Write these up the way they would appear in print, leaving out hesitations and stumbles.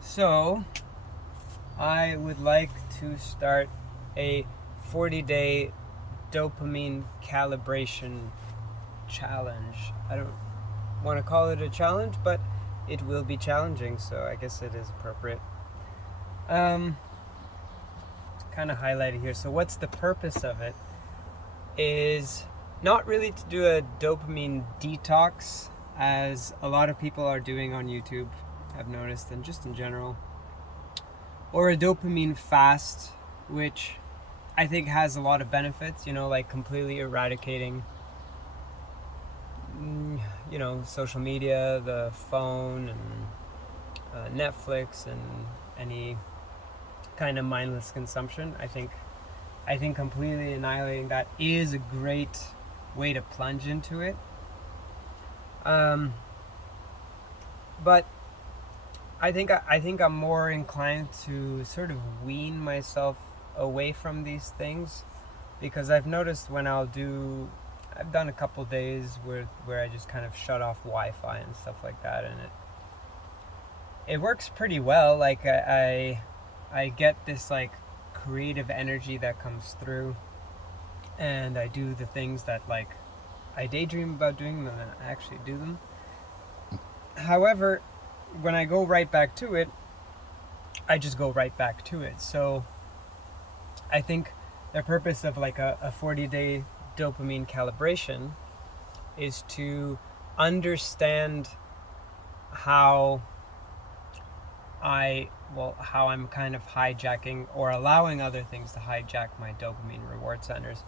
So I would like to start a 40-day dopamine calibration challenge. I don't want to call it a challenge, but it will be challenging, so I guess it is appropriate. Kind of highlighted here. So what's the purpose of it? Is not really to do a dopamine detox, as a lot of people are doing on YouTube, I've noticed, and just in general, or a dopamine fast, which I think has a lot of benefits, like completely eradicating social media, the phone, and Netflix, and any kind of mindless consumption. I think completely annihilating that is a great way to plunge into it. But I think I'm more inclined to sort of wean myself away from these things, because I've noticed when I've done a couple days where I just kind of shut off Wi-Fi and stuff like that, and it works pretty well. Like I get this like creative energy that comes through, and I do the things that like I daydream about doing, and then I actually do them. However, when I go right back to it, I just go right back to it. So I think the purpose of like a 40-day dopamine calibration is to understand how I'm kind of hijacking or allowing other things to hijack my dopamine reward centers.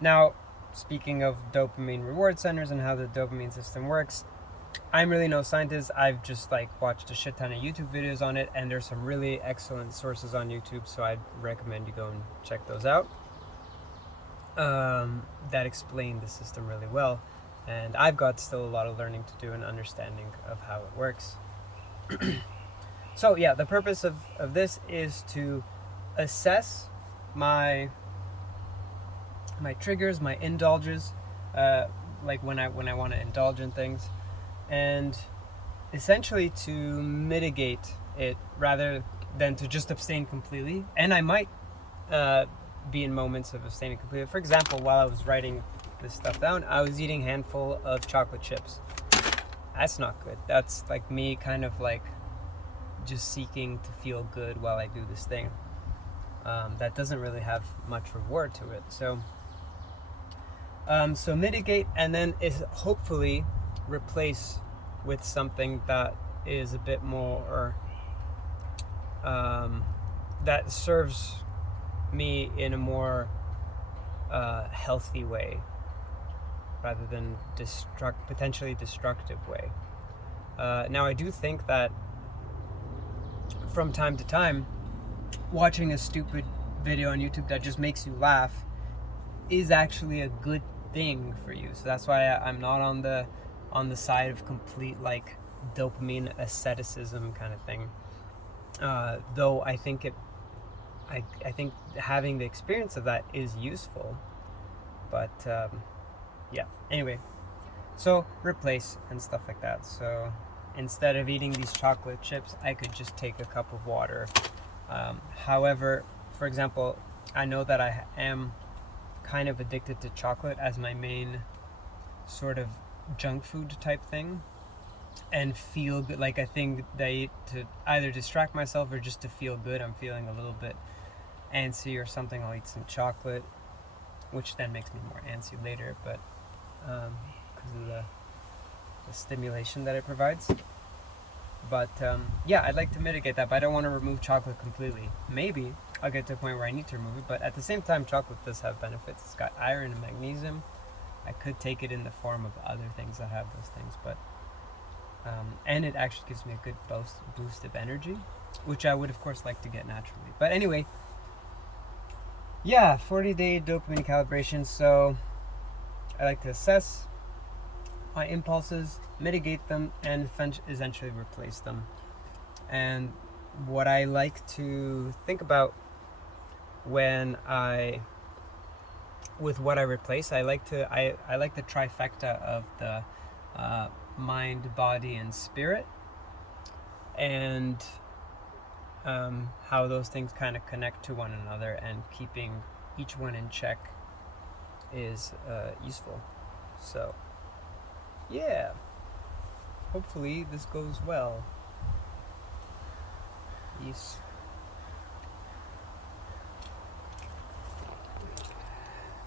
Now, speaking of dopamine reward centers and how the dopamine system works, I'm really no scientist. I've just watched a shit ton of YouTube videos on it, and there's some really excellent sources on YouTube, so I'd recommend you go and check those out. That explain the system really well, and I've got still a lot of learning to do and understanding of how it works. So yeah, the purpose of this is to assess my triggers, my indulges, like when I want to indulge in things, and essentially to mitigate it rather than to just abstain completely. And I might be in moments of abstaining completely. For example, while I was writing this stuff down, I was eating a handful of chocolate chips. That's not good. That's like me kind of like just seeking to feel good while I do this thing. That doesn't really have much reward to it. So mitigate, and then is hopefully replace with something that is a bit more that serves me in a more healthy way rather than potentially destructive way. Now I do think that from time to time, watching a stupid video on YouTube that just makes you laugh is actually a good thing for you. So that's why I'm not on the side of complete like dopamine asceticism kind of thing. Though I think I think having the experience of that is useful. But yeah. Anyway, so replace and stuff like that. So instead of eating these chocolate chips, I could just take a cup of water. However, for example, I know that I am kind of addicted to chocolate as my main sort of junk food type thing, and feel good. Like I think that I eat to either distract myself or just to feel good. I'm feeling a little bit antsy or something, I'll eat some chocolate, which then makes me more antsy later, but because of the stimulation that it provides. But yeah, I'd like to mitigate that, but I don't want to remove chocolate completely. Maybe I'll get to a point where I need to remove it, but at the same time, chocolate does have benefits. It's got iron and magnesium. I could take it in the form of other things that have those things, but and it actually gives me a good boost of energy, which I would of course like to get naturally. But anyway, yeah, 40-day dopamine calibration. So I like to assess my impulses, mitigate them, and essentially replace them. And what I like to think about when I with what I replace. I like the trifecta of the mind, body, and spirit, and how those things kind of connect to one another, and keeping each one in check is useful. So yeah, hopefully this goes well. Peace.